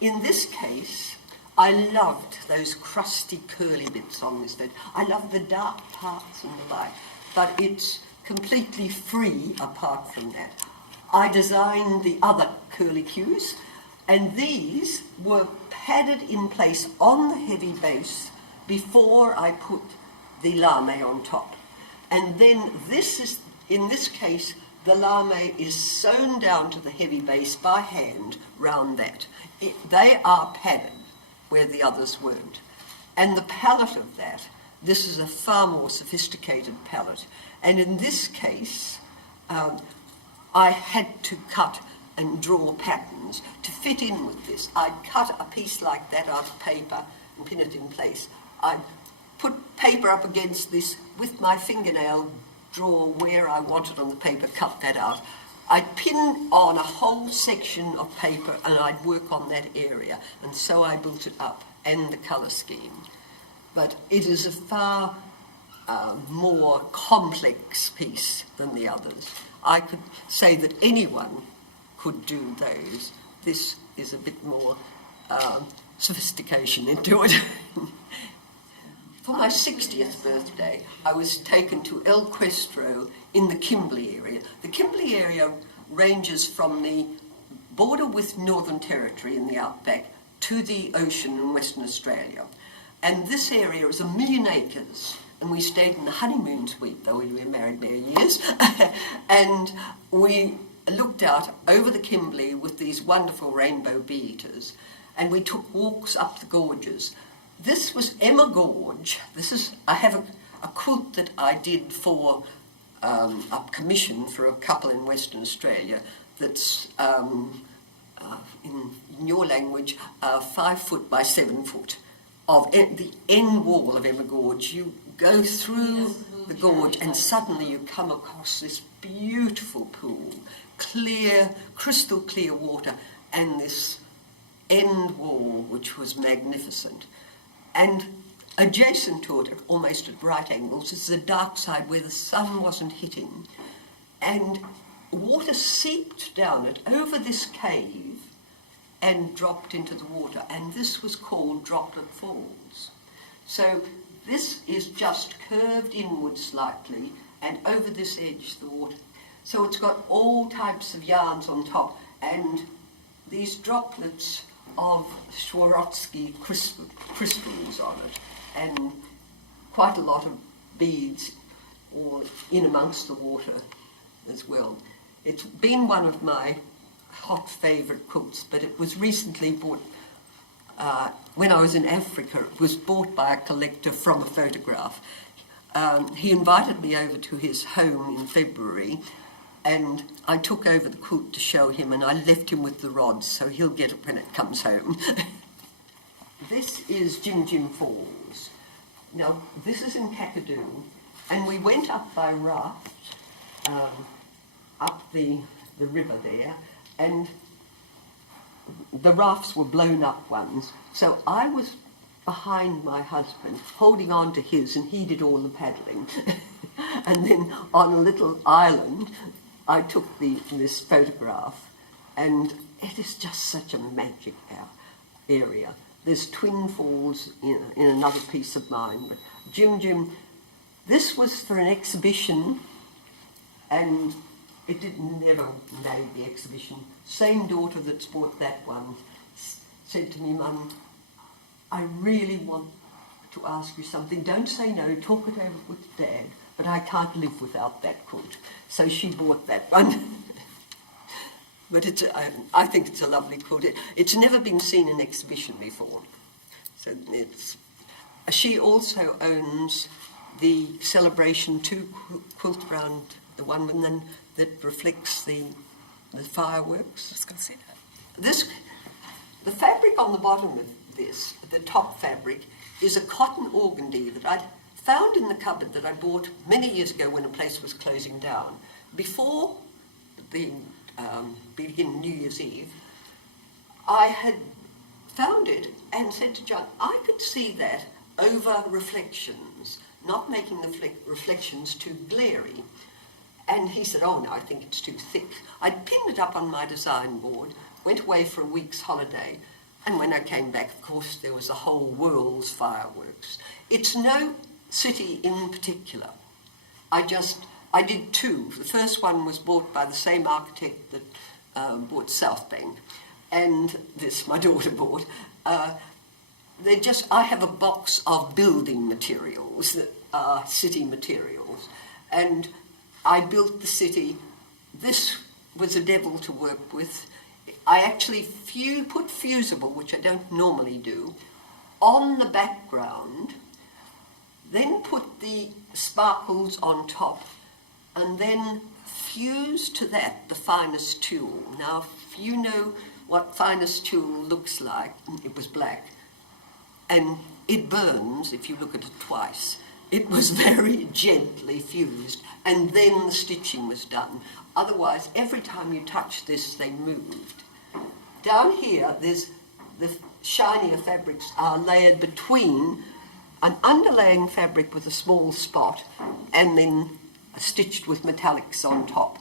in this case, I loved those crusty curly bits on this bed. I love the dark parts and the light, but it's completely free apart from that. I designed the other curlicues, and these were padded in place on the heavy base before I put the lame on top. And then in this case, the lame is sewn down to the heavy base by hand round that. They are padded where the others weren't. And the palette of that, this is a far more sophisticated palette. And in this case, I had to cut and draw patterns to fit in with this. I'd cut a piece like that out of paper and pin it in place. I'd put paper up against this with my fingernail, draw where I wanted on the paper, cut that out. I'd pin on a whole section of paper and I'd work on that area, and so I built it up, and the colour scheme. But it is a far more complex piece than the others. I could say that anyone could do those. This is a bit more sophistication into it. For my 60th birthday, I was taken to El Questro in the Kimberley area. The Kimberley area ranges from the border with Northern Territory in the outback to the ocean in Western Australia. And this area is 1 million acres, and we stayed in the honeymoon suite, though we were married many years, and we looked out over the Kimberley with these wonderful rainbow bee-eaters, and we took walks up the gorges. This was Emma Gorge. I have a quilt that I did for a commission for a couple in Western Australia that's, in your language, 5 foot by 7 foot of the end wall of Emma Gorge. You go through the gorge and suddenly you come across this beautiful pool, clear, crystal clear water, and this end wall which was magnificent. And adjacent to it, almost at right angles, is the dark side where the sun wasn't hitting. And water seeped down it over this cave and dropped into the water. And this was called Droplet Falls. So this is just curved inward slightly, and over this edge, the water. So it's got all types of yarns on top, and these droplets of Swarovski crystals on it, and quite a lot of beads or in amongst the water as well. It's been one of my hot favourite quilts, but it was recently bought, when I was in Africa, it was bought by a collector from a photograph. He invited me over to his home in February, and I took over the quilt to show him, and I left him with the rods, so he'll get it when it comes home. This is Jim Jim Falls. Now, this is in Kakadu, and we went up by raft, up the river there, and the rafts were blown up ones, so I was behind my husband, holding on to his, and he did all the paddling. And then on a little island, I took this photograph, and it is just such a magic area. There's twin falls in another piece of mine, but Jim, this was for an exhibition, and it never made the exhibition. Same daughter that's bought that one said to me, Mum, I really want to ask you something. Don't say no, talk it over with Dad, but I can't live without that quilt. So she bought that one. But I think it's a lovely quilt. It's never been seen in exhibition before. So she also owns the Celebration 2 quilt around the one that reflects the fireworks. I was going to say that. The fabric on the bottom of this, the top fabric, is a cotton organdy that I'd found in the cupboard that I bought many years ago when a place was closing down. Before the beginning New Year's Eve, I had found it and said to John, I could see that over reflections, not making the reflections too glary. And he said, oh no, I think it's too thick. I'd pinned it up on my design board, went away for a week's holiday, and when I came back, of course, there was a whole world's fireworks. It's no city in particular. I did two. The first one was bought by the same architect that bought South Bank, and this my daughter bought. I have a box of building materials that are city materials, and I built the city. This was a devil to work with. I actually put fusible, which I don't normally do, on the background, then put the sparkles on top, and then fused to that the finest tulle. Now, if you know what finest tulle looks like, it was black, and it burns if you look at it twice. It was very gently fused, and then the stitching was done. Otherwise, every time you touch this, they moved. Down here, the shinier fabrics are layered between an underlaying fabric with a small spot and then stitched with metallics on top.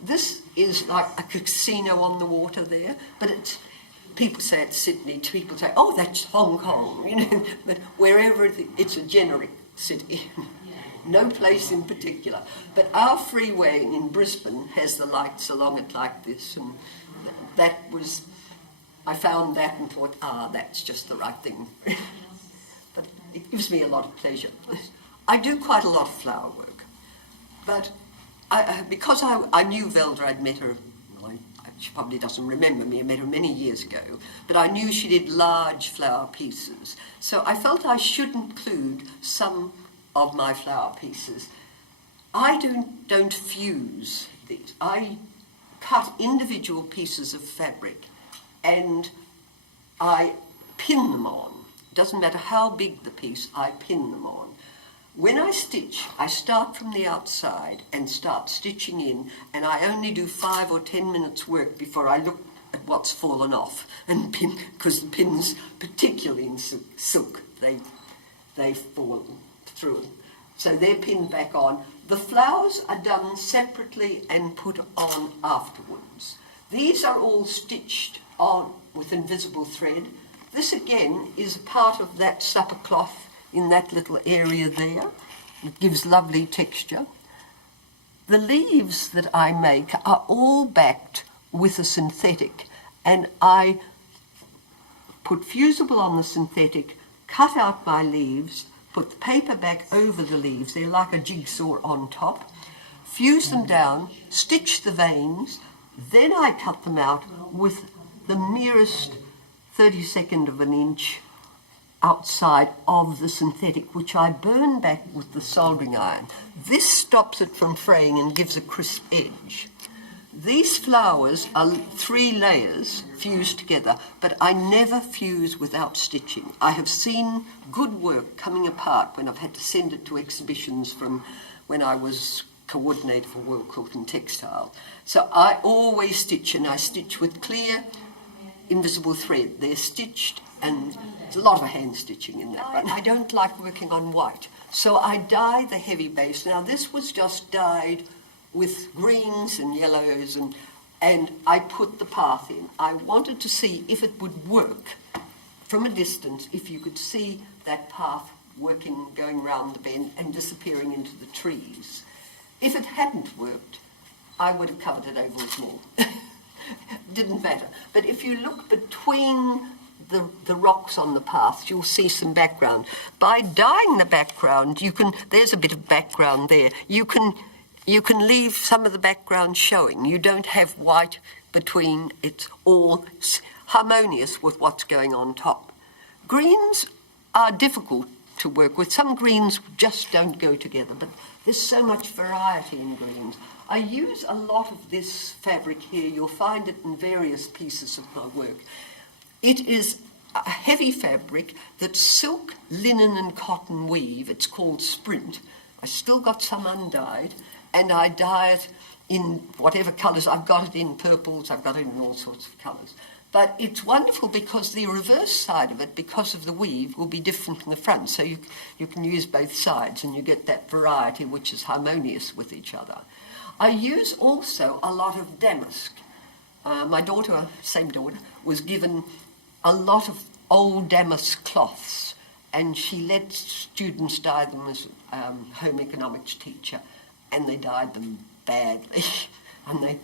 This is like a casino on the water there, but people say it's Sydney, people say, oh, that's Hong Kong, you know, but wherever it's a generic city. No place in particular. But our freeway in Brisbane has the lights along it like this, and I found that and thought, that's just the right thing. But it gives me a lot of pleasure. I do quite a lot of flower work, but because I knew Velda, I'd met her, she probably doesn't remember me, I met her many years ago, but I knew she did large flower pieces. So I felt I should include some of my flower pieces. I don't fuse these. I cut individual pieces of fabric and I pin them on. It doesn't matter how big the piece, I pin them on. When I stitch, I start from the outside and start stitching in, and I only do 5 or 10 minutes work before I look at what's fallen off and pin, because the pins, particularly in silk, they fall through. So they're pinned back on. The flowers are done separately and put on afterwards. These are all stitched on with invisible thread. This again is part of that supper cloth in that little area there. It gives lovely texture. The leaves that I make are all backed with a synthetic, and I put fusible on the synthetic, cut out my leaves, put the paper back over the leaves, they're like a jigsaw on top, fuse them down, stitch the veins, then I cut them out with the merest 32nd of an inch outside of the synthetic, which I burn back with the soldering iron. This stops it from fraying and gives a crisp edge. These flowers are 3 layers fused together, but I never fuse without stitching. I have seen good work coming apart when I've had to send it to exhibitions from when I was coordinator for World Quilt and Textile. So I always stitch, and I stitch with clear, invisible thread. They're stitched, and there's a lot of hand stitching in that one. I don't like working on white, so I dye the heavy base. Now this was just dyed with greens and yellows, and I put the path in. I wanted to see if it would work from a distance, if you could see that path working, going round the bend and disappearing into the trees. If it hadn't worked, I would have covered it over with more. Didn't matter. But if you look between the rocks on the path, you'll see some background. By dyeing the background, there's a bit of background there. You can leave some of the background showing. You don't have white between. It's all harmonious with what's going on top. Greens are difficult to work with. Some greens just don't go together, but there's so much variety in greens. I use a lot of this fabric here. You'll find it in various pieces of my work. It is a heavy fabric that's silk, linen and cotton weave. It's called Sprint. I still got some undyed, and I dye it in whatever colours. I've got it in purples, I've got it in all sorts of colours. But it's wonderful because the reverse side of it, because of the weave, will be different from the front. So you can use both sides and you get that variety which is harmonious with each other. I use also a lot of damask. my daughter, same daughter, was given a lot of old damask cloths, and she let students dye them as home economics teacher, and they dyed them badly, and they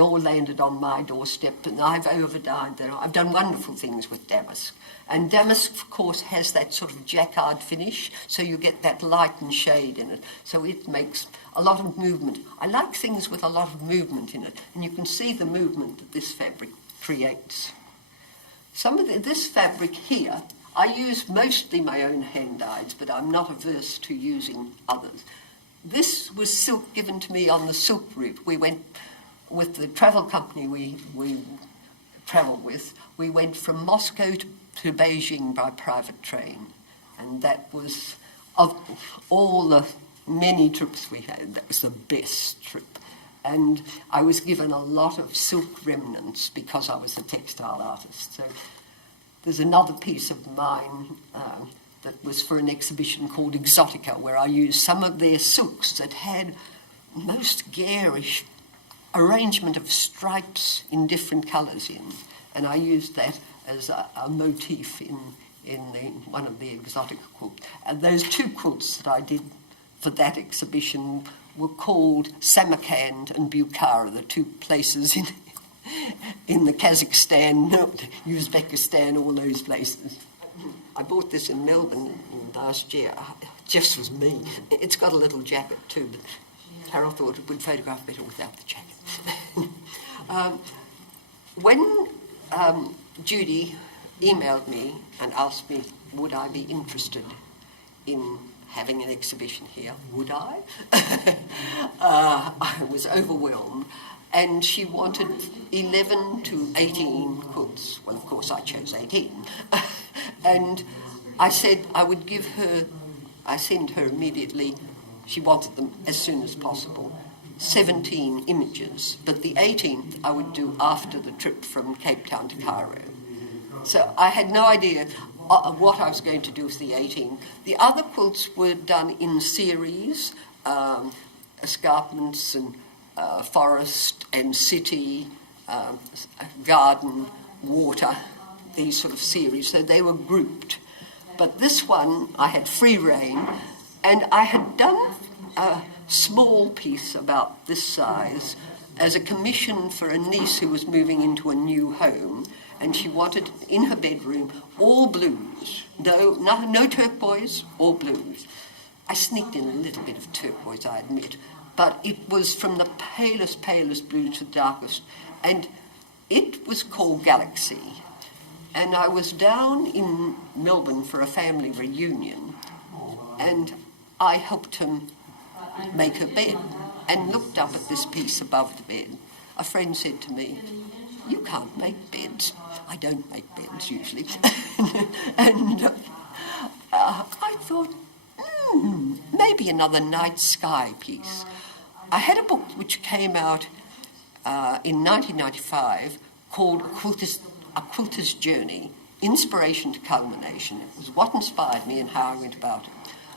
all landed on my doorstep, and I've over-dyed them. I've done wonderful things with damask. And damask, of course, has that sort of jacquard finish, so you get that light and shade in it. So it makes a lot of movement. I like things with a lot of movement in it, and you can see the movement that this fabric creates. Some of this fabric here, I use mostly my own hand dyes, but I'm not averse to using others. This was silk given to me on the silk route. We went with the travel company we travelled with. We went from Moscow to Beijing by private train, and that was, of all the many trips we had, that was the best trip. And I was given a lot of silk remnants because I was a textile artist. So there's another piece of mine that was for an exhibition called Exotica, where I used some of their silks that had most garish arrangement of stripes in different colours in, and I used that as a motif in one of the Exotica quilts. And those two quilts that I did for that exhibition were called Samarkand and Bukhara, the two places in the Kazakhstan, Uzbekistan, all those places. I bought this in Melbourne last year. It just was me. It's got a little jacket too, but Harold thought it would photograph better without the jacket. When Judy emailed me and asked me would I be interested in having an exhibition here, would I? I was overwhelmed. And she wanted 11 to 18 quilts. Well, of course, I chose 18. And I said I would give her, I sent her immediately, she wanted them as soon as possible, 17 images. But the 18th I would do after the trip from Cape Town to Cairo. So I had no idea what I was going to do with the 18. The other quilts were done in series, escarpments and forest and city, garden, water, these sort of series. So they were grouped. But this one, I had free rein, and I had done a small piece about this size as a commission for a niece who was moving into a new home, and she wanted in her bedroom all blues. No turquoise, all blues. I sneaked in a little bit of turquoise, I admit, but it was from the palest blue to the darkest, and it was called Galaxy. And I was down in Melbourne for a family reunion, and I helped him make her bed, and looked up at this piece above the bed. A friend said to me, "You can't make beds." I don't make beds usually. And I thought, maybe another night sky piece. I had a book which came out in 1995 called A Quilter's Journey, Inspiration to Culmination. It was what inspired me and how I went about it.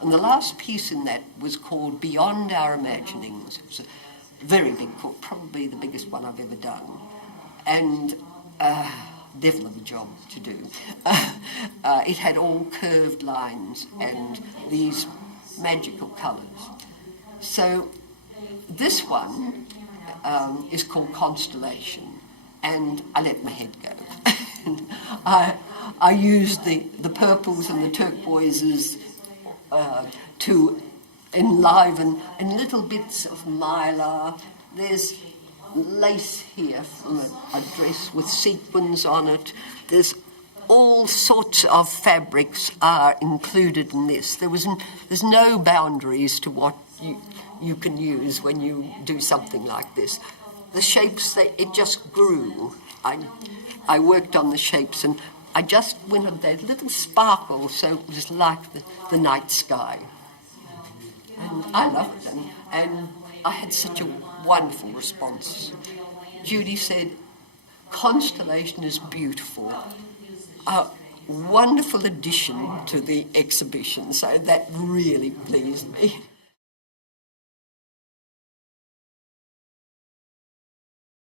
And the last piece in that was called Beyond Our Imaginings. It was a very big quilt, probably the biggest one I've ever done. And devil of a job to do. It had all curved lines and these magical colours. So this one is called Constellation, and I let my head go. I used the purples and the turquoises to enliven, and little bits of mylar. There's lace here from a dress with sequins on it. There's all sorts of fabrics are included in this. There's no boundaries to what you can use when you do something like this. The shapes, it just grew. I worked on the shapes, and I just wanted that little sparkle, so it was like the night sky. And I loved them, and I had such a wonderful response. Judy said, "Constellation is beautiful. A wonderful addition to the exhibition," so that really pleased me.